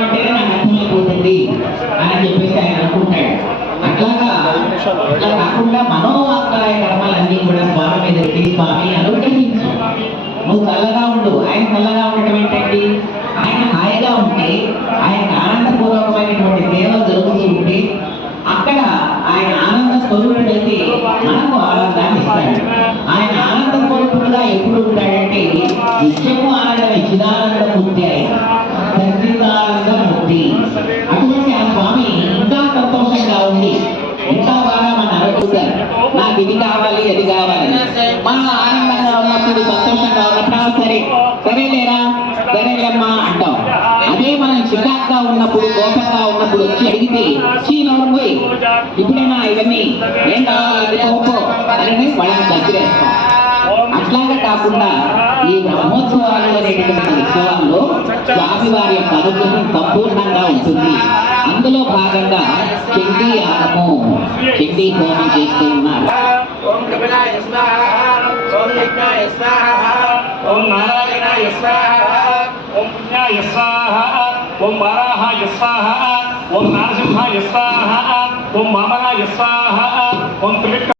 అంటేనే నాకు అర్థమైపోతుంది అని చెప్పేసి ఆయన అనుకుంటాడు. అట్లా కాకుండా మనోవాక్కాయ కర్మలన్నీ కూడా స్వామి మీద పెట్టి స్వామి అనుగ్రహించు, నువ్వు చల్లగా ఉండు. ఆయన చల్లగా ఉండటం ఏంటండి? ఆయన హాయిగా ఉంటే, ఆయన ఆనందపూర్వకమైనటువంటి సేవలు జరుగుతూ ఉంటే అక్కడ ఆయన ఆనంద స్వరూపుడైతే మనకు ఆనందాన్ని ఇస్తాడు. ఆయన ఆనంద స్వరూపుడుగా ఎప్పుడు ఉంటాడంటే నిత్యము ఆనందమే, చిదానంద బుద్ధి, ఆయన సచ్చిదానంద బుద్ధి. అటువంటి ఆ స్వామి ఇంకా సంతోషంగా ఉండి ఇంకా బాగా మన అడుగుతారు, నాకు ఇది కావాలి అది కావాలి. మనం ఆనందంగా ఉన్నప్పుడు సంతోషంగా ఉన్నప్పుడు సరే సరేలేరా సరేలేమ్మా అంటాం. అదే మనం చికాగ్గా ఉన్నప్పుడు కోపంగా ఉన్నప్పుడు వచ్చి అడిగితే చీనవరం పోయి ఇప్పుడైనా ఇవన్నీ ఏం కావాలి అని వాళ్ళని దగ్గరేస్తాం. అట్లాగా కాకుండా ఈ బ్రహ్మోత్సవాలు అనేటువంటి ఉత్సవాల్లో స్వామివారి యొక్క అనుగ్రహం సంపూర్ణంగా ఉంటుంది. అందులో భాగంగా చండీ యాగము, చండీ హోమం చేస్తూ ఉన్నారు. ఓం కపిలాయ స్వాహ, ఓం యజ్ఞాయ స్వాహ, ఓం నారాయణాయ స్వాహ, ఓం పుణ్యాయ స్వాహ, ఓం వారాహాయ స్వాహ, ఓం నరసింహాయ స్వాహ, ఓం వామనాయ స్వాహ, ఓం త్రివిక్రమ